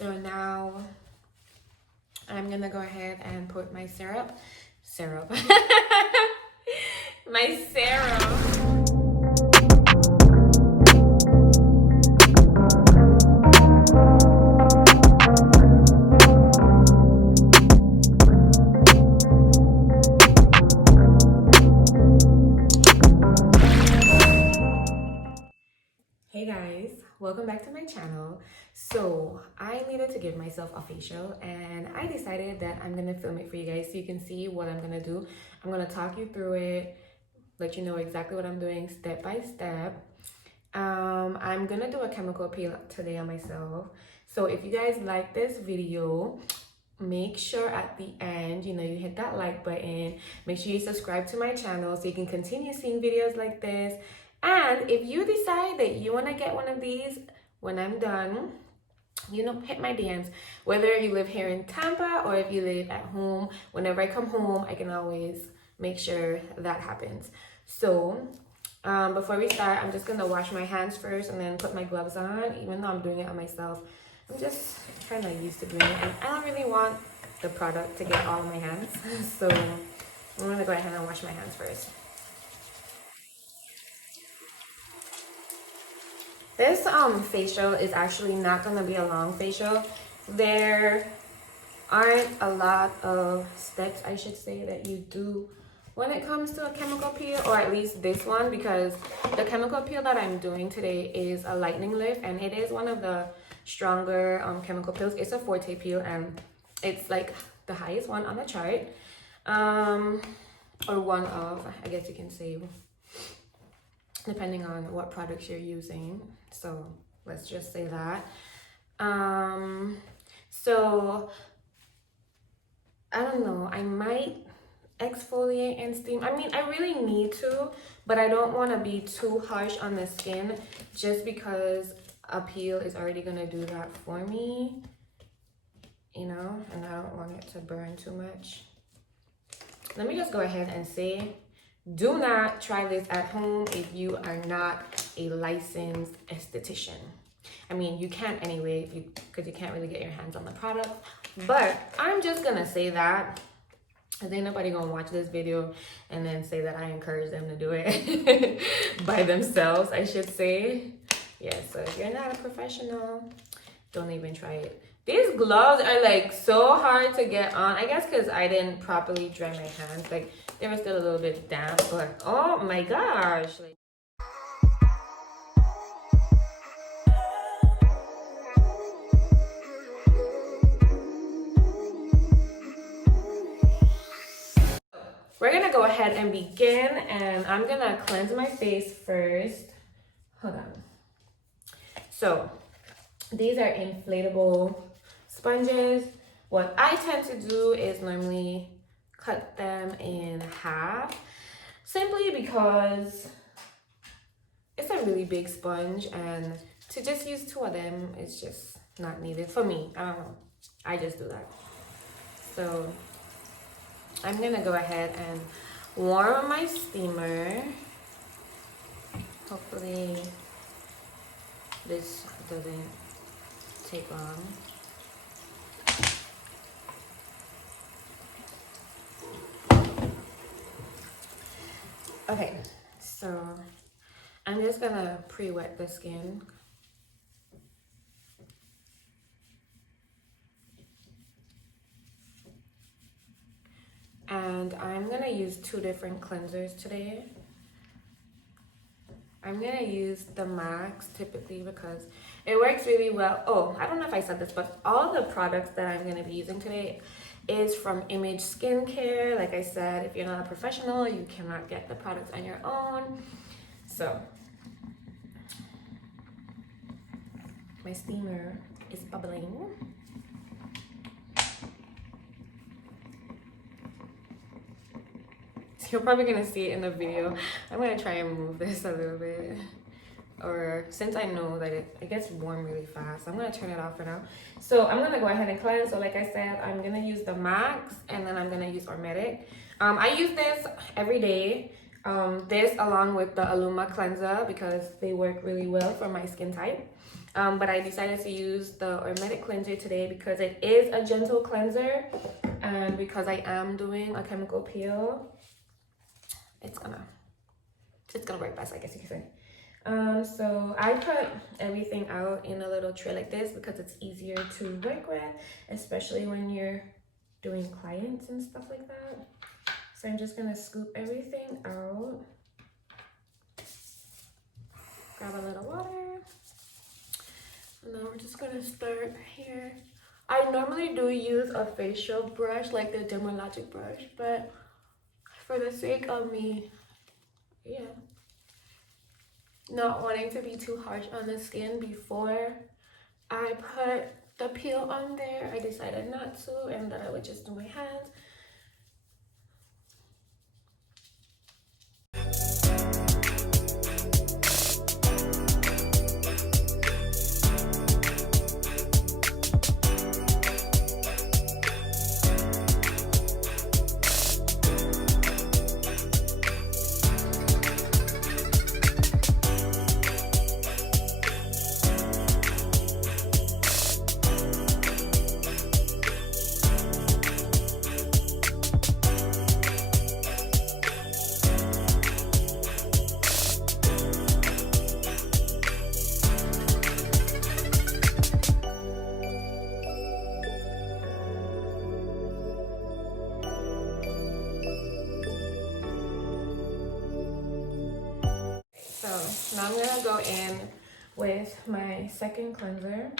So now I'm gonna go ahead and put my syrup. My serum. Hey guys, welcome back to my channel. So I needed to give myself a facial and I decided that I'm gonna film it for you guys so you can see what I'm gonna do. I'm gonna talk you through it, let you know exactly what I'm doing step by step. I'm gonna do a chemical peel today on myself. So if you guys like this video, make sure at the end, you hit that like button. Make sure you subscribe to my channel so you can continue seeing videos like this. And if you decide that you want to get one of these when I'm done, hit my DMs. Whether you live here in Tampa or if you live at home, whenever I come home, I can always make sure that happens. So before we start, I'm just going to wash my hands first and then put my gloves on, even though I'm doing it on myself. I'm just kind of used to doing it, and I don't really want the product to get all of my hands. So I'm going to go ahead and wash my hands first. This facial is actually not going to be a long facial. There aren't a lot of steps, I should say, that you do when it comes to a chemical peel, or at least this one, because the chemical peel that I'm doing today is a lightning lift, and it is one of the stronger chemical peels. It's a forte peel, and it's like the highest one on the chart, or one of, I guess you can say, depending on what products you're using. So let's just say that. So I don't know, I might exfoliate and steam. I mean, I really need to, but I don't want to be too harsh on the skin just because a peel is already gonna do that for me, and I don't want it to burn too much. Let me just go ahead and say, do not try this at home if you are not a licensed esthetician. I mean, you can't anyway, because you can't really get your hands on the product. But I'm just gonna say that, because ain't nobody gonna watch this video and then say that I encourage them to do it by themselves, I should say. Yeah, so if you're not a professional, don't even try it. These gloves are like so hard to get on. I guess because I didn't properly dry my hands. Like, they were still a little bit damp, but oh my gosh. We're gonna go ahead and begin, and I'm gonna cleanse my face first. Hold on. So these are inflatable sponges. What I tend to do is normally cut them in half, simply because it's a really big sponge, and to just use two of them is just not needed for me. I don't know, I just do that. So I'm gonna go ahead and warm my steamer. Hopefully this doesn't take long. Okay, so I'm just gonna pre-wet the skin. And I'm gonna use two different cleansers today. I'm gonna use the Max typically because it works really well. Oh, I don't know if I said this, but all the products that I'm gonna be using today is from Image Skincare. Like I said, if you're not a professional, you cannot get the products on your own. So my steamer is bubbling. You're probably gonna see it in the video. I'm gonna try and move this a little bit. Or since I know that it gets warm really fast, I'm gonna turn it off for now. So I'm gonna go ahead and cleanse. So like I said, I'm gonna use the Max and then I'm gonna use Ormedic. I use this every day. This along with the Aluma cleanser because they work really well for my skin type. But I decided to use the Hermetic cleanser today because it is a gentle cleanser, and because I am doing a chemical peel, it's gonna work best, I guess you could say. So I put everything out in a little tray like this because it's easier to work with, especially when you're doing clients and stuff like that. So I'm just gonna scoop everything out, grab a little water, and then we're just gonna start here. I normally do use a facial brush like the Dermalogic brush, but for the sake of me, not wanting to be too harsh on the skin before I put the peel on there, I decided not to, and that I would just do my hands. So now I'm gonna go in with my second cleanser.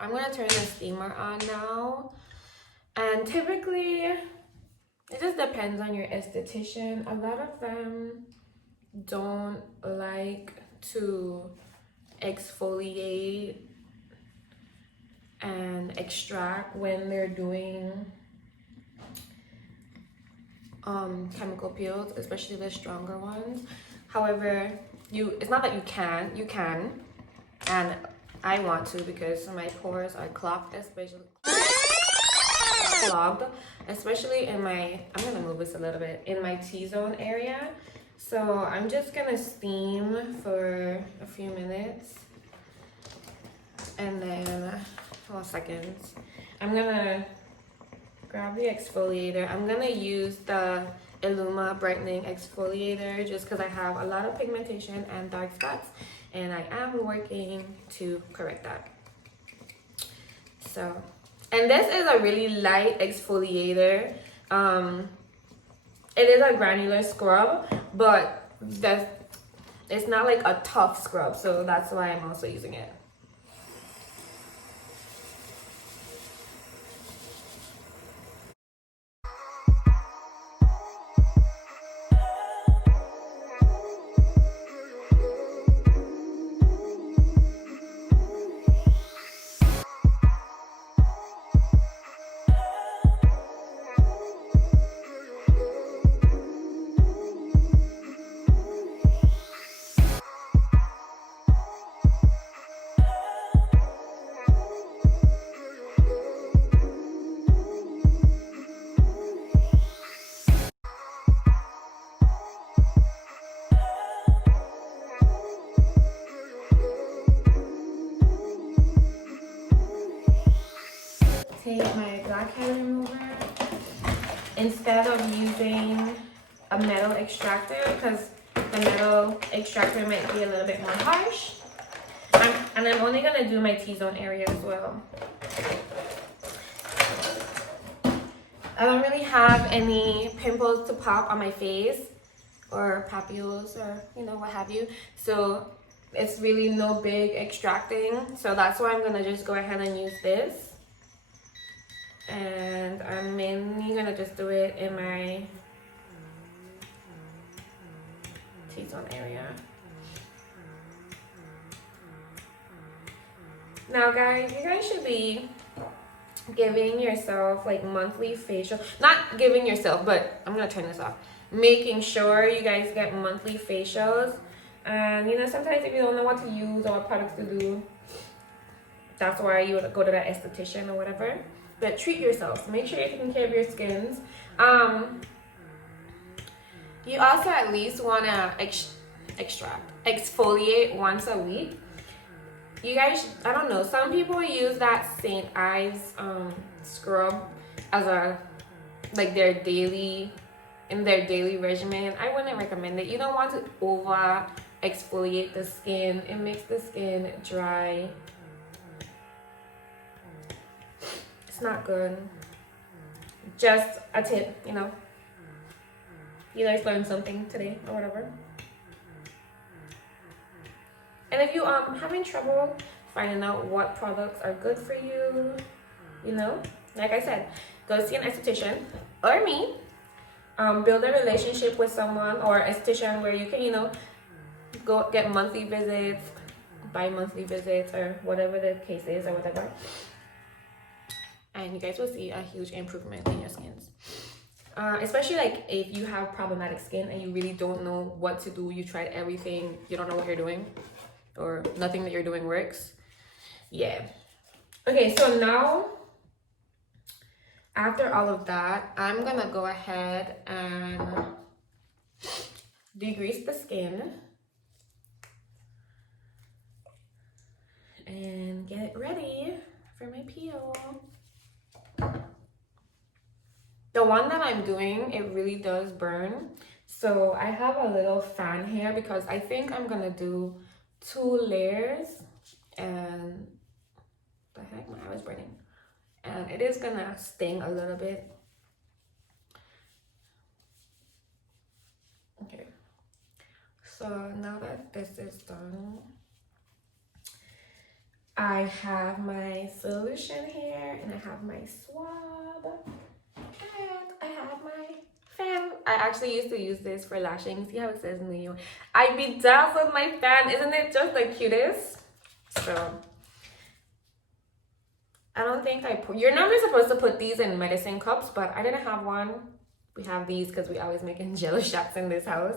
I'm gonna turn the steamer on now, and typically it just depends on your esthetician. A lot of them don't like to exfoliate and extract when they're doing chemical peels, especially the stronger ones. However, it's not that you can, and I want to because my pores are clogged, especially in my, I'm gonna move this a little bit, in my T-zone area. So I'm just gonna steam for a few minutes, and then, well, seconds. I'm gonna grab the exfoliator. I'm gonna use the Illuma brightening exfoliator just because I have a lot of pigmentation and dark spots, and I am working to correct that. So, and this is a really light exfoliator. It is a granular scrub, but it's not like a tough scrub, so that's why I'm also using it. Take my blackhead remover instead of using a metal extractor, because the the metal extractor might be a little bit more harsh. And I'm only gonna do my T-zone area as well. I don't really have any pimples to pop on my face or papules or what have you. So it's really no big extracting. So that's why I'm gonna just go ahead and use this. And I'm mainly gonna just do it in my T-zone area. Now guys, you guys should be giving yourself like monthly facial, not giving yourself, but I'm gonna turn this off, making sure you guys get monthly facials. And sometimes if you don't know what to use or what products to do, that's why you would go to that esthetician or whatever. But treat yourself, make sure you're taking care of your skins. You also at least want to exfoliate once a week. You guys, I don't know, some people use that St. Ives scrub as in their daily regimen. I wouldn't recommend it. You don't want to over exfoliate the skin. It makes the skin dry. It's not good. Just a tip, you guys learned something today or whatever. And if you having trouble finding out what products are good for you, like I said, go see an esthetician or me. Build a relationship with someone or esthetician where you can, go get monthly visits, bi-monthly visits, or whatever the case is or whatever. And you guys will see a huge improvement in your skins. Especially like if you have problematic skin and you really don't know what to do, you tried everything, you don't know what you're doing, or nothing that you're doing works. Yeah. Okay, so now after all of that, I'm gonna go ahead and degrease the skin and get it ready for my peel. The one that I'm doing, it really does burn. So I have a little fan here because I think I'm gonna do 2 layers. And the heck, my eye was burning. And it is gonna sting a little bit. Okay. So now that this is done, I have my solution here and I have my swab. And I have my fan. I actually used to use this for lashing. See how it says new? I bedazzled my fan. Isn't it just the cutest? So I don't think you're normally supposed to put these in medicine cups, but I didn't have one. We have these because we always making jello shots in this house.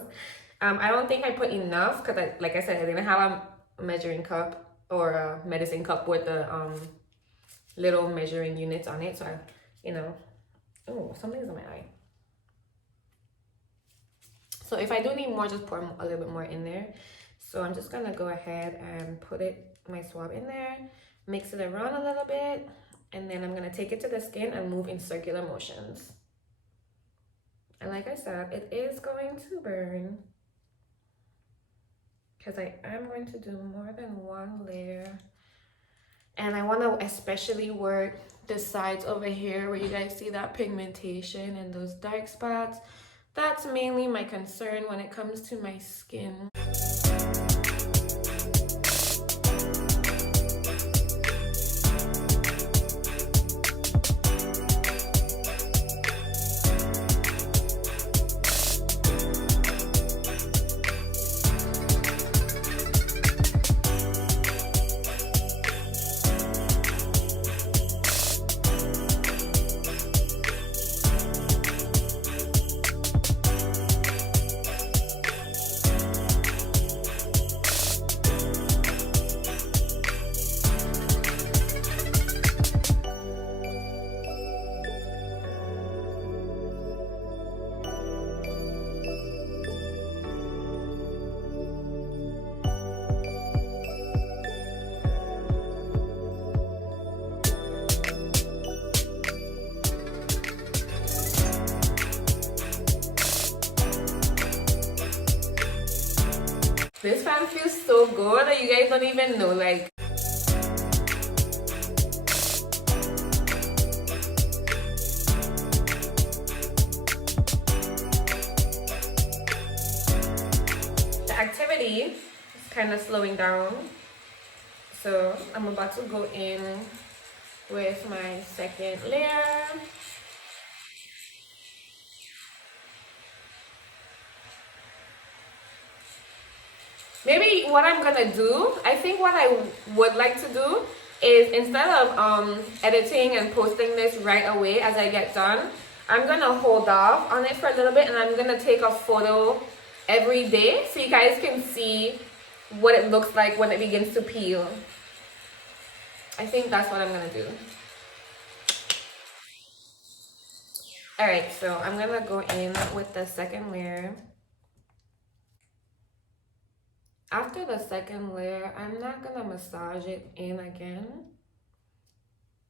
I don't think I put enough because like I said, I didn't have a measuring cup or a medicine cup with the little measuring units on it. So oh, something's in my eye. So if I do need more, just pour a little bit more in there. So I'm just gonna go ahead and put my swab in there, mix it around a little bit, and then I'm gonna take it to the skin and move in circular motions. And like I said, it is going to burn because I am going to do more than 1 layer. And I want to especially work the sides over here where you guys see that pigmentation and those dark spots. That's mainly my concern when it comes to my skin. This fan feels so good that you guys don't even know. Like, the activity is kind of slowing down. So I'm about to go in with my second layer. Maybe what I'm gonna do, I think what I would like to do is, instead of editing and posting this right away as I get done, I'm gonna hold off on it for a little bit and I'm gonna take a photo every day so you guys can see what it looks like when it begins to peel. I think that's what I'm gonna do. Alright, so I'm gonna go in with the second layer. After the second layer, I'm not gonna massage it in again.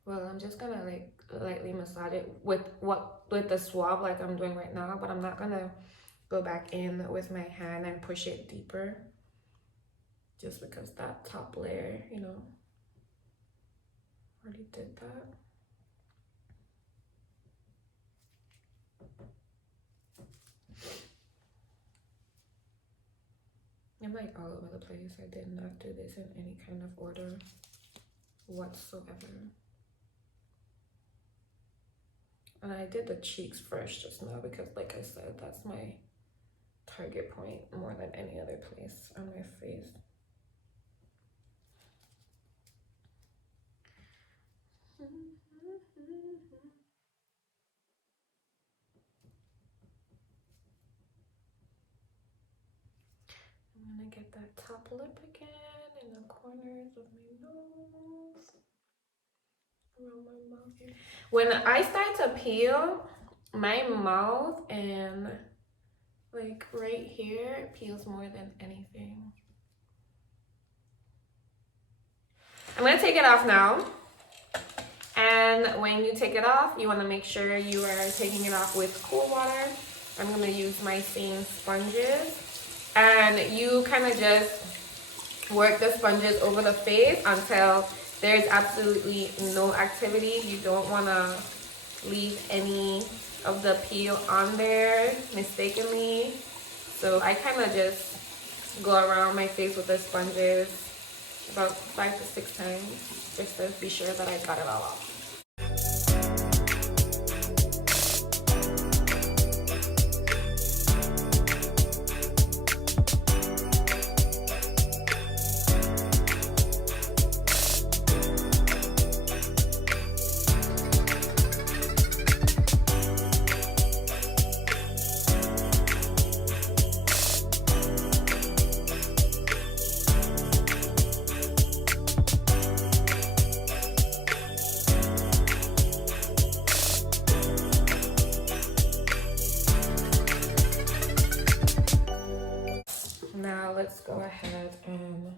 Well, I'm just gonna like lightly massage it with the swab like I'm doing right now, but I'm not gonna go back in with my hand and push it deeper. Just because that top layer, you know, already did that. I'm like all over the place. I did not do this in any kind of order whatsoever. And I did the cheeks first just now because, like I said, that's my target point more than any other place on my face. I'm gonna get that top lip again in the corners of my nose, around my mouth here. When I start to peel, my mouth and like right here peels more than anything. I'm gonna take it off now. And when you take it off, you want to make sure you are taking it off with cool water. I'm going to use my same sponges. And you kind of just work the sponges over the face until there's absolutely no activity. You don't want to leave any of the peel on there mistakenly. So I kind of just go around my face with the sponges about 5 to 6 times just to be sure that I got it all off. Now let's go ahead and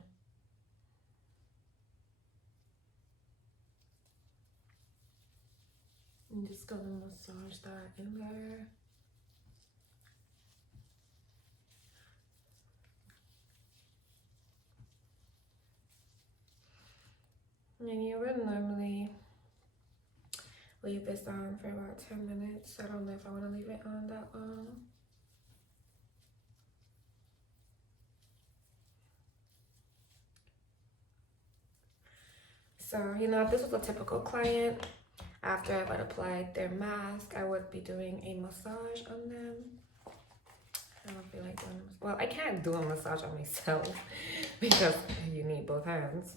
I'm just gonna massage that in there. And you would normally leave this on for about 10 minutes. I don't know if I want to leave it on that long. So, you know, if this was a typical client, after I would applied their mask, I would be doing a massage on them. I don't feel like doing this. Well, I can't do a massage on myself because you need both hands.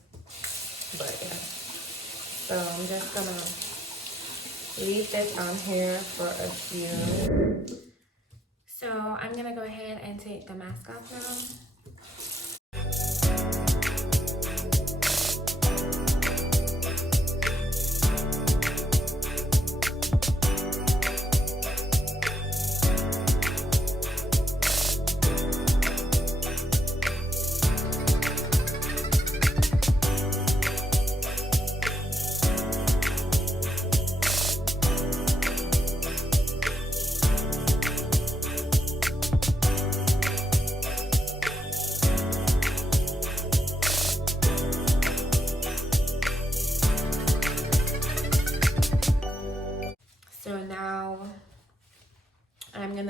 But yeah. So I'm just gonna leave this on here for a few. So I'm gonna go ahead and take the mask off now.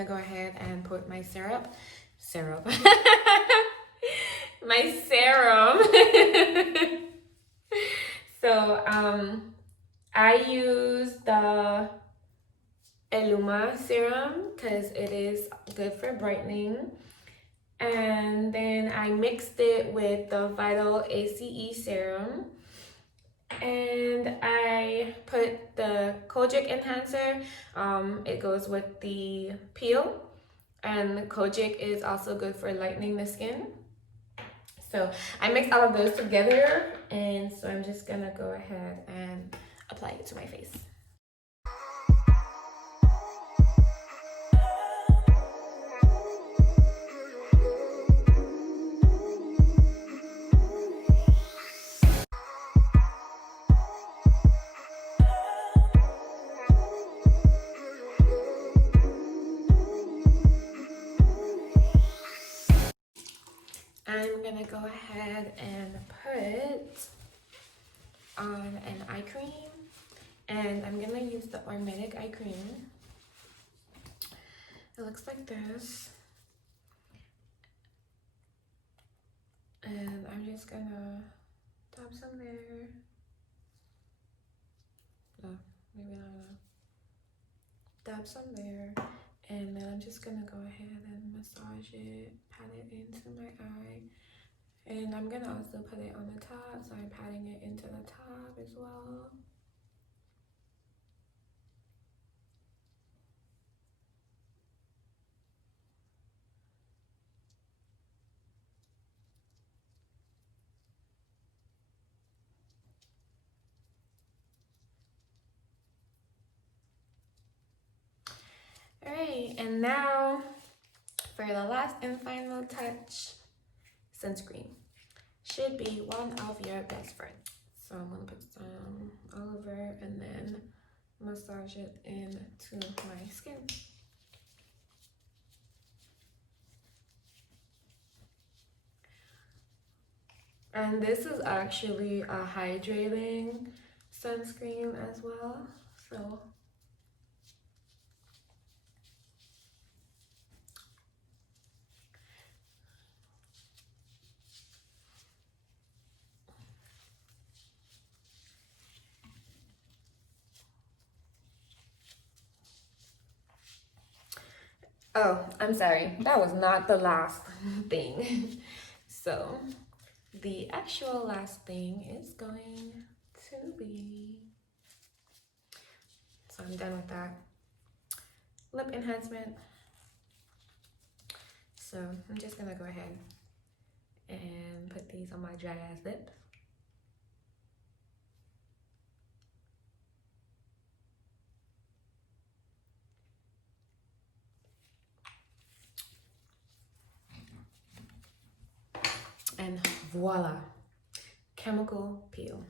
go ahead and put my my serum. So I use the Illuma serum because it is good for brightening. And then I mixed it with the Vital ACE serum. And I put the Kojic enhancer. It goes with the peel. And the Kojic is also good for lightening the skin. So I mixed all of those together. And so I'm just gonna go ahead and apply it to my face. I'm gonna go ahead and put on an eye cream, and I'm gonna use the Ormedic eye cream. It looks like this, and I'm just gonna dab some there. No, maybe not enough. Dab some there, and then I'm just gonna go ahead and massage it, pat it into my eye. And I'm gonna also put it on the top, so I'm patting it into the top as well. Alright, and now for the last and final touch, sunscreen. Should be one of your best friends. So I'm gonna put some all over and then massage it into my skin. And this is actually a hydrating sunscreen as well. So oh, I'm sorry, that was not the last thing. So the actual last thing is going to be, so I'm done with that, lip enhancement. So I'm just gonna go ahead and put these on my dry ass lips. And voila, chemical peel.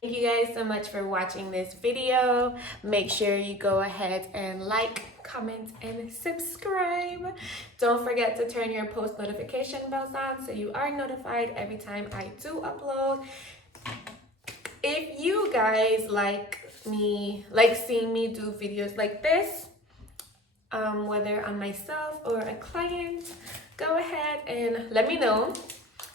Thank you guys so much for watching this video. Make sure you go ahead and like, comment, and subscribe. Don't forget to turn your post notification bells on so you are notified every time I do upload. If you guys like seeing me do videos like this, whether on myself or a client, go ahead and let me know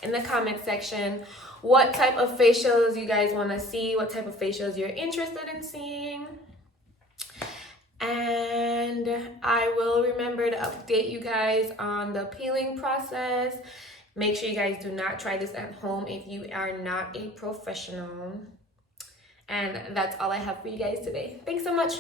in the comment section what type of facials you guys want to see, what type of facials you're interested in seeing, and I will remember to update you guys on the peeling process. Make sure you guys do not try this at home if you are not a professional. And that's all I have for you guys today. Thanks so much.